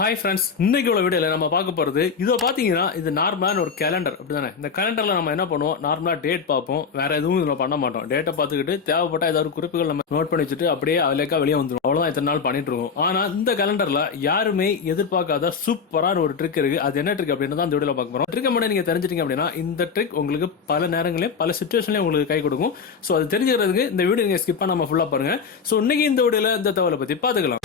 Hi friends, இன்னைக்கு உள்ள வீடியோவில் நம்ம பார்க்க போகிறது இதை பார்த்தீங்கன்னா இது நார்மலான ஒரு கேலண்டர் அப்படிதானே. இந்த கேலண்டரில் நம்ம என்ன பண்ணுவோம், நார்மலாக டேட் பார்ப்போம், வேற எதுவும் இதில் பண்ண மாட்டோம். டேட்டை பார்த்துக்கிட்டு தேவைப்பட்ட ஏதாவது குறிப்புகள் நம்ம நோட் பண்ணி வச்சுட்டு அப்படியே அதுலேக்கா வெளியே வந்துடும். அவ்வளோதான் இத்தனை நாள் பண்ணிட்டு இருக்கோம். ஆனால் இந்த கேலண்டரில் யாருமே எதிர்பார்க்காத சூப்பரான ஒரு ட்ரிக் இருக்கு. அது என்ன ட்ரிக் அப்படின்னு தான் இந்த வீடியோவில் பார்க்க போகிறோம். ட்ரிக்கை மட்டும் நீங்கள் தெரிஞ்சிட்டீங்க அப்படின்னா இந்த ட்ரிக் உங்களுக்கு பல நேரங்களையும் பல சுச்சுவேஷன்லையும் உங்களுக்கு கை கொடுக்கும். ஸோ அது தெரிஞ்சுக்கிறதுக்கு இந்த வீடியோ நீங்கள் ஸ்கிப் பண்ணாமல் ஃபுல்லாக பாருங்க. ஸோ இன்னைக்கு இந்த வீடியோவில் இந்த தகவலை பற்றி பார்த்துக்கலாம்.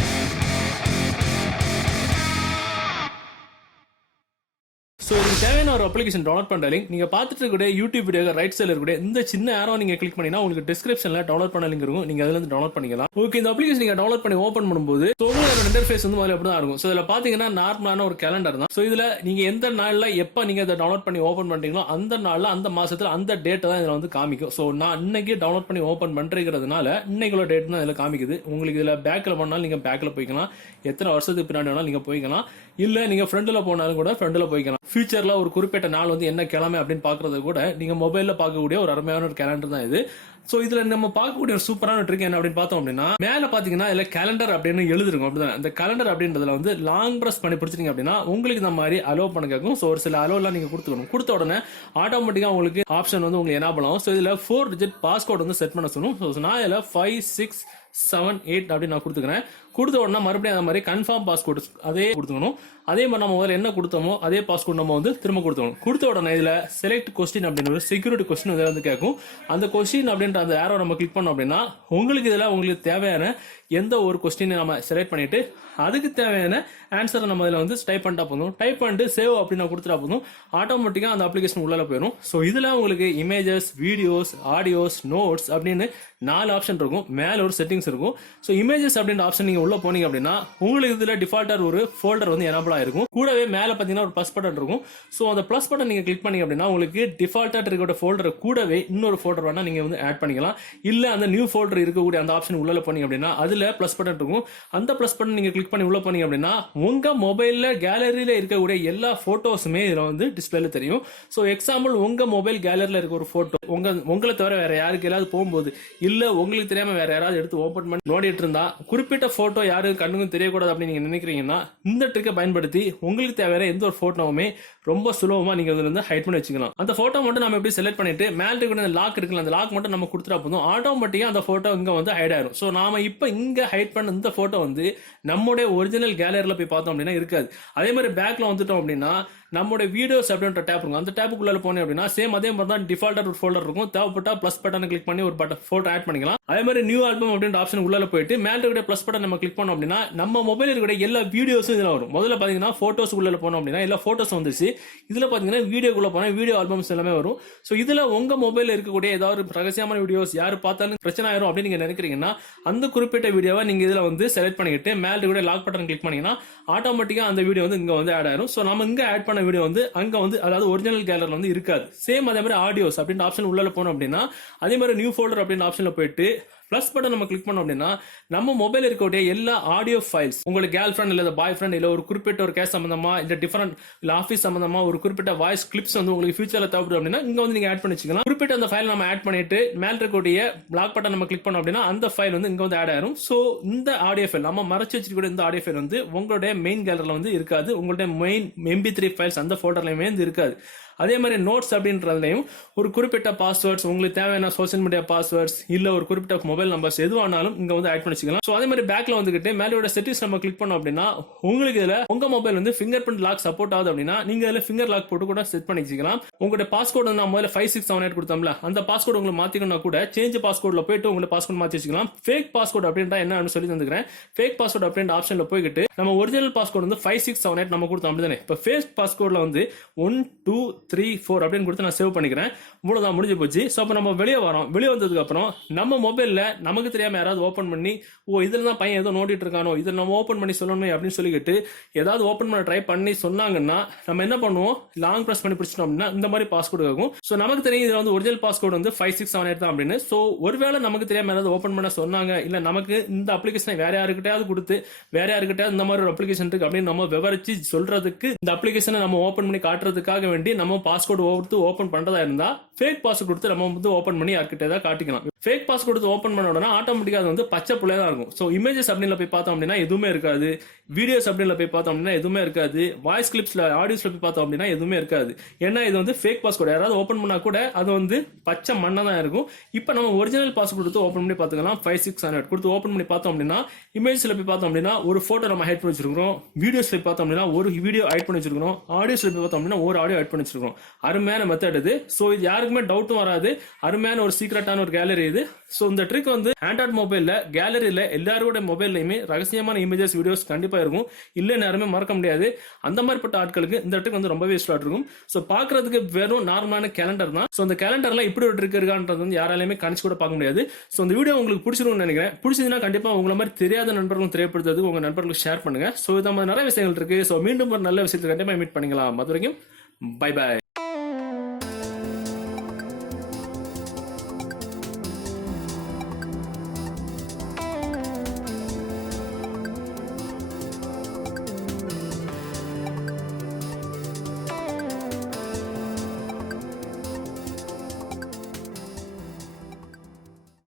ஸோ இதுக்கு தேவையான ஒரு அப்ளிகேஷன் டவுன்லோட் பண்ணுற லிங்க் நீங்கள் பார்த்துட்டு இருக்கக்கூடிய யூடியூப் வீடியோ ரைட் சைடில் இருக்கக்கூடிய இந்த சின்ன ஆரோ நீங்கள் கிளிக் பண்ணினா உங்களுக்கு டிஸ்கிரிப்ஷனில் டவுன்லோட் பண்ண லிங்க் இருக்கும். நீங்கள் அதுலேருந்து டவுன்லோட் பண்ணிக்கலாம். ஓகே, இந்த அப்ளிகேஷன் நீங்கள் டவுன்லோட் பண்ணி ஓப்பன் பண்ணும்போது உங்களுக்கு இன்டர்ஃபேஸ் வந்து முதல்ல எப்படி தான் இருக்கும். ஸோ இதில் பார்த்தீங்கன்னா நார்மலான ஒரு கேலண்டர் தான். ஸோ இதில் நீங்கள் எந்த நாளில் எப்போ நீங்கள் இதை டவுன்லோட் பண்ணி ஓப்பன் பண்ணுறீங்களோ அந்த நாளில் அந்த மாதத்தில் அந்த டேட்டை தான் இதில் வந்து காமிக்கும். ஸோ நான் இன்னைக்கு டவுன்லோட் பண்ணி ஓப்பன் பண்ணுறதுனால இன்னைக்குள்ள டேட் தான் இதில் காமிக்குது. உங்களுக்கு இதில் பேக்கில் பண்ணாலும் நீங்கள் பேக்கில் போய்க்கலாம், எத்தனை வருஷத்துக்கு பின்னாடி வேணாலும் நீங்கள் போய்க்கலாம், இல்லை நீங்கள் ஃப்ரெண்டில் போனாலும் கூட ஃப்ரெண்டில் போய்க்கலாம். ஃபியூச்சரில் ஒரு குறிப்பிட்ட நாள் வந்து என்ன கிழமை அப்படின்னு பார்க்கறது கூட நீங்கள் மொபைலில் பார்க்கக்கூடிய ஒரு அருமையான ஒரு கேலண்டர் தான் இது. ஸோ இதில் நம்ம பார்க்கக்கூடிய ஒரு சூப்பரான ட்ரிக் என்ன அப்படின்னு பார்த்தோம் அப்படின்னா, மேலே பார்த்தீங்கன்னா இதில் கேலண்டர் அப்படின்னு எழுதிருக்கும். அப்படிதான் அந்த கேலண்டர் அப்படின்றதுல வந்து லாங் ப்ரெஸ் பண்ணி பிடிச்சிங்க அப்படின்னா உங்களுக்கு இந்த மாதிரி அலோவ் பண்ண கேட்கும். ஸோ ஒரு சில அலோவெலாம் நீங்கள் கொடுத்துக்கணும். கொடுத்த உடனே ஆட்டோமேட்டிக்காக உங்களுக்கு ஆப்ஷன் வந்து உங்களுக்கு என்ன ஆகும். ஸோ இதில் 4 டிஜிட் பாஸ்கோட் வந்து செட் பண்ண சொல்லணும். ஸோ நான் இதில் 5, 6, 7, 8 அப்படின்னு நான் கொடுத்துக்கிறேன். கொடுத்த உடனே மறுபடியும் அந்த மாதிரி கன்ஃபார்ம் பாஸ்கோட் அதே கொடுத்துக்கணும். அதே மாதிரி நம்ம முதல்ல என்ன கொடுத்தோமோ அதே பாஸ்கோட் நம்ம வந்து திரும்ப கொடுத்துக்கணும். கொடுத்த உடனே இதில் செலக்ட் கொஸ்டின் அப்படின்னு ஒரு செக்யூரிட்டி கொஸ்டின் இதில் வந்து கேட்கும். அந்த கொஸ்டின் அப்படின்ற அந்த ஏரோ நம்ம கிளிக் பண்ணோம் அப்படின்னா உங்களுக்கு இதில் உங்களுக்கு தேவையான எந்த ஒரு கொஸ்டினை நம்ம செலக்ட் பண்ணிட்டு அதுக்கு தேவையான ஆன்சரை நம்ம இதில் வந்து டைப் பண்ணிட்டா போதும். டைப் பண்ணிட்டு சேவ் அப்படின்னு கொடுத்துட்டா போதும், ஆட்டோமேட்டிக்காக அந்த அப்ளிகேஷன் உள்ளே போயிடும். ஸோ இதில் உங்களுக்கு இமேஜஸ், வீடியோஸ், ஆடியோஸ், நோட்ஸ் அப்படின்னு 4 ஆப்ஷன் இருக்கும். மேலே ஒரு செட்டிங்ஸ் இருக்கும். ஸோ இமேஜஸ் அப்படின்ற ஆப்ஷன் நீங்கள் உள்ள போனீங்க அப்படின்னா உங்களுக்கு இதில் டிஃபால்ட்டாக ஒரு ஃபோல்டர் வந்து எனபிள் ஆயிருக்கும். கூடவே மேலே பார்த்தீங்கன்னா ஒரு ப்ளஸ் பட்டன் இருக்கும். ஸோ அந்த ப்ளஸ் பட்டன் நீங்கள் கிளிக் பண்ணீங்க அப்படின்னா உங்களுக்கு டிஃபால்ட்டாக இருக்கிற ஃபோல்டர் கூடவே இன்னொரு ஃபோல்டர் வேணா நீங்கள் வந்து ஆட் பண்ணிக்கலாம். இல்லை அந்த நியூ ஃபோல்டர் இருக்கக்கூடிய அந்த ஆப்ஷன் உள்ள போனீங்க அப்படின்னா அதில் ப்ளஸ் பட்டன் இருக்கும். அந்த ப்ளஸ் பட்டன் நீங்கள் கிளிக் பண்ணி உள்ள போனீங்க அப்படின்னா உங்க மொபைல்ல கேலரியில இருக்கக்கூடிய எல்லா போட்டோஸுமே இதுல வந்து டிஸ்பிளேல தெரியும். ஸோ எக்ஸாம்பிள் உங்க மொபைல் கேலரியில இருக்க ஒரு போட்டோ உங்களை தவிர வேற யாருக்கு ஏதாவது போகும்போது இல்ல உங்களுக்கு தெரியாம வேற யாராவது எடுத்து ஓபன் பண்ணி நோடிட்டு இருந்தா குறிப்பிட்ட போட்டோ யாருக்கு கண்ணுக்கும் தெரியக்கூடாது அப்படின்னு நீங்க நினைக்கிறீங்கன்னா இந்த ட்ரிக்கை பயன்படுத்தி உங்களுக்கு தேவையான எந்த ஒரு போட்டோவுமே ரொம்ப சுலபமா நீங்க இதுல இருந்து ஹைட் பண்ணி வச்சுக்கலாம். அந்த போட்டோ மட்டும் நம்ம எப்படி செலக்ட் பண்ணிட்டு மேல இருக்கிற லாக் இருக்குல்ல, அந்த லாக் மட்டும் நம்ம கொடுத்துட்டா போதும், ஆட்டோமேட்டிக்கா அந்த போட்டோ இங்க வந்து ஹைட் ஆயிரும். ஸோ நாம இப்ப இங்க ஹைட் பண்ண இந்த போட்டோ வந்து நம்முடைய ஒரிஜினல் கேலரியில போய் பார்த்தோம் அப்படின்னா இருக்காது. அதே மாதிரி பேக்ல வந்துட்டோம் அப்படின்னா நம்மளுடைய வீடியோஸ் அப்படின்ற டேப் இருக்கும். அந்த டேப்புக்குள்ள போனோம் அப்படின்னா சேம் அதே மாதிரி தான் டிஃபால்ட்டா ஒரு ஃபோல்டர் இருக்கும். தேவைப்பட்டா பிளஸ் பட்டனை கிளிக் பண்ணி ஒரு போட்டோ ஆட் பண்ணிக்கலாம். அதே மாதிரி நியூ ஆல்பம் அப்படின்ற ஆப்ஷன் உள்ள போயிட்டு மேல இருக்கிற பிளஸ் பட்டன் நம்ம கிளிக் பண்ணோம் அப்படின்னா நம்ம மொபைல் இருக்கிற எல்லா வீடியோஸும் இதுல வரும். முதல்ல பாத்தீங்கன்னா போட்டோஸ் உள்ள போனோம் அப்படின்னா எல்லா போட்டோஸ் வந்துச்சு. இதுல பாத்தீங்கன்னா வீடியோக்குள்ள போனா வீடியோ ஆல்பம்ஸ் எல்லாமே வரும். ஸோ இதுல உங்க மொபைல் இருக்கக்கூடிய ஏதாவது ரகசியமான வீடியோஸ் யாரு பார்த்தாலும் பிரச்சனை ஆயிரும் அப்படின்னு நீங்க நினைக்கிறீங்கன்னா அந்த குறிப்பிட்ட வீடியோவை நீங்க இதுல வந்து செலக்ட் பண்ணிட்டு மேல இருக்கிற லாக் பட்டன் கிளிக் பண்ணீங்கன்னா ஆட்டோமேட்டிக்கா அந்த வீடியோ வந்து இங்க வந்து ஆட் ஆயிரும். ஸோ நம்ம இங்க ஆட் பண்ண வீடியோ வந்து அங்க வந்து அதாவது ஒரிஜினல் கேலரியில வந்து இருக்காது. சேம் அதே மாதிரி ஆடியோஸ் அப்படின்ற ஆப்ஷன் உள்ள போனோம் அப்படின்னா அதே மாதிரி நியூ ஃபோல்டர் அப்படின்ற ஆப்ஷன்ல போயிட்டு பிளஸ் பட்டன் நம்ம கிளிக் பண்ணோம் அப்படின்னா நம்ம மொபைல் இருக்கக்கூடிய எல்லா ஆடியோ ஃபைல்ஸ் உங்களுக்கு கேர்ள் ஃப்ரெண்ட் இல்ல பாய் ஃப்ரெண்ட் இல்ல ஒரு குறிப்பிட்ட ஒரு கேஸ் சம்பந்தமா இல்ல டிஃபரெண்ட் இல்ல ஆஃபீஸ் சம்பந்தமா ஒரு குறிப்பிட்ட வாய்ஸ் கிளிப்ஸ் வந்து உங்களுக்கு ஃபியூச்சர்ல தேவைப்படும் அப்படின்னா இங்க வந்து நீங்க ஆட் பண்ணி வச்சுக்கலாம். குறிப்பிட்ட அந்த ஃபைல் நம்ம ஆட் பண்ணிட்டு மேல இருக்கக்கூடிய பிளாக் பட்டன் நம்ம கிளிக் பண்ணோம் அப்படின்னா அந்த ஃபைல் வந்து இங்க வந்து ஆட் ஆயிரும். ஸோ இந்த ஆடியோ ஃபைல் நம்ம மறைச்சு வச்சிருக்க இந்த ஆடியோ ஃபைல் வந்து உங்களுடைய மெயின் கேலரியில வந்து இருக்காது. உங்களுடைய மெயின் MP3 ஃபைல்ஸ் அந்த ஃபோல்டர்லயுமே இருக்காது. அதே மாதிரி நோட்ஸ் அப்படின்றதுலையும் ஒரு குறிப்பிட்ட பாஸ்வேர்ட்ஸ் உங்களுக்கு தேவையான சோசியல் மீடியா பாஸ்வேர்ட்ஸ் இல்ல ஒரு குறிப்பிட்ட மொபைல் நம்பர்ஸ் எதுவானாலும் இங்க வந்து ஆட் பண்ணிக்கலாம். ஸோ அதே மாதிரி பேக்ல வந்துகிட்டு மேலோட செட்டிங்ஸ் நம்ம கிளிக் பண்ணோம் அப்படின்னா உங்களுக்கு இதுல உங்க மொபைல் வந்து ஃபிங்கர் பிரிண்ட் லாக் சப்போர்ட் ஆகுது அப்படின்னா நீங்க இதுல ஃபிங்கர் லாக் போட்டு கூட செட் பண்ணிக்கலாம். உங்களுடைய பாஸ்கோட் வந்து முதல்ல 5678 கொடுத்தோம்ல அந்த பாஸ்கோட் உங்களுக்கு மாத்திக்கணும்னா கூட சேஞ்ச் பாஸ்கோட்ல போயிட்டு உங்களை பாஸ்கோட் மாத்தி வச்சுக்கலாம். ஃபேக் பாஸ்கோட் அப்படின்றா என்ன சொல்லி தந்துக்கிறேன். ஃபேக் பாஸ்கோட் அப்படின்ற ஆப்ஷன்ல போயிட்டு நம்ம ஒரிஜினல் பாஸ்கோட் வந்து 5678 நம்ம கொடுத்தோம் அப்படிதானே. இப்போ ஃபேக் பாஸ்கோட்ல வந்து 1 2 3 4 அப்படின்னு கொடுத்து நான் சேவ் பண்ணிக்கிறேன். இவ்வளவுதான், முடிஞ்சு போச்சு. ஸோ அப்போ நம்ம வெளியே வரோம். வெளியே வந்ததுக்கு அப்புறம் நம்ம மொபைல்ல நமக்கு தெரியாம யாராவது ஓப்பன் பண்ணி இதுல தான் பையன் ஏதோ நோட்டிட்டு இருக்கானோ இதை நம்ம ஓப்பன் பண்ணி சொல்லணும் அப்படின்னு சொல்லிக்கிட்டு ஏதாவது ஓப்பன் பண்ண ட்ரை பண்ணி சொன்னாங்கன்னா நம்ம என்ன பண்ணுவோம், லாங் பிரஸ் பண்ணி பிடிச்சிட்டோம் அப்படின்னா இந்த மாதிரி பாஸ்கோட் இருக்கும். ஸோ நமக்கு தெரியும் இதுல வந்து ஒரிஜினல் பாஸ்கோட் வந்து 5678 தான் அப்படின்னு. ஸோ ஒருவேளை நமக்கு தெரியாம ஏதாவது ஓப்பன் பண்ண சொன்னாங்க இல்ல நமக்கு இந்த அப்ளிகேஷனை வேற யாருக்கிட்டையாவது கொடுத்து வேற யாருக்கிட்டையாவது இந்த மாதிரி ஒரு அப்ளிகேஷன் இருக்கு அப்படின்னு நம்ம விவரிச்சு சொல்றதுக்கு இந்த அப்ளிகேஷனை நம்ம ஓப்பன் பண்ணி காட்டுறதுக்காக வேண்டி நம்ம பாஸ்கோட் ஓப்பன் பண்றதா இருந்தா ஃபேக் பாஸ்வேர்ட் கொடுத்து நம்ம வந்து ஓப்பன் பண்ணி யார்கிட்ட ஏதாவது காட்டிக்கலாம். ஃபேக் பாஸ்வேர்ட் கொடுத்து ஓப்பன் பண்ண உடனே ஆட்டோமேட்டிக்கா அது வந்து பச்சை புள்ளையா தான் இருக்கும். ஸோ இமேஜஸ் அப்படின்னு போய் பார்த்தோம் அப்படின்னா எதுவுமே இருக்காது. வீடியோஸ் அப்படின்ல போய் பார்த்தோம் அப்படின்னா எதுவுமே இருக்காது. வாய்ஸ் கிளிப்ஸ்ல ஆடியோஸ்ல போய் பார்த்தோம் அப்படின்னா எதுவுமே இருக்காது. ஏன்னா இது வந்து ஃபேக் பாஸ்வேர்டு. யாராவது ஓப்பன் பண்ணா கூட அது வந்து பச்சை மண்ணா தான் இருக்கும். இப்போ நம்ம ஒரிஜினல் பாஸ்வேர்டு கொடுத்து ஓப்பன் பண்ணி பார்த்துக்கலாம். 5600 கொடுத்து ஓப்பன் பண்ணி பார்த்தோம் அப்படின்னா இமேஜ்ல போய் பார்த்தோம் அப்படின்னா ஒரு போட்டோ நம்ம ஹைட் பண்ணி வச்சிருக்கோம். வீடியோஸ்ல பார்த்தோம் அப்படின்னா ஒரு வீடியோ ஹைட் பண்ணி வச்சிருக்கோம். ஆடியோஸ்ல போய் பார்த்தோம் அப்படின்னா ஒரு ஆடியோ ஹைட் பண்ணி வச்சிருக்கோம். அருமையான மெத்தட் இது. ஸோ இது யாருக்குமே டவுட்டும் வராது. அருமையான ஒரு சீக்ரெட்டான ஒரு கேலரி இது. ஸோ இந்த ட்ரிக் வந்து ஆண்ட்ராய்ட் மொபைல்ல கேலரியில எல்லாரோட மொபைல்லையுமே ரகசியமான இமேஜஸ் வீடியோஸ் கண்டிப்பா இருக்கும். இல்லைன்னு யாருமே மறக்க முடியாது. அந்த மாதிரிப்பட்ட ஆட்களுக்கு இந்த ட்ரிக் வந்து ரொம்பவே யூஸ்ஃபுல்லா இருக்கும். ஸோ பாக்குறதுக்கு வெறும் நார்மலான கேலண்டர் தான். ஸோ அந்த கேலண்டர்ல இப்படி ஒரு ட்ரிக் இருக்கான்றது வந்து யாராலையுமே கணிச்சு கூட பார்க்க முடியாது. ஸோ இந்த வீடியோ உங்களுக்கு பிடிச்சிருக்கும்னு நினைக்கிறேன். பிடிச்சதுன்னா கண்டிப்பா உங்களை மாதிரி தெரியாத நண்பர்களும் தெரியப்படுத்துறதுக்கு உங்க நண்பர்களுக்கு ஷேர் பண்ணுங்க. ஸோ இந்த மாதிரி நிறைய விஷயங்கள் இருக்கு. ஸோ மீண்டும் ஒரு நல்ல விஷயத்தை கண்டிப்பா மீட் பண்ணிக்கலாம். அது வரைக்கும் பை பை.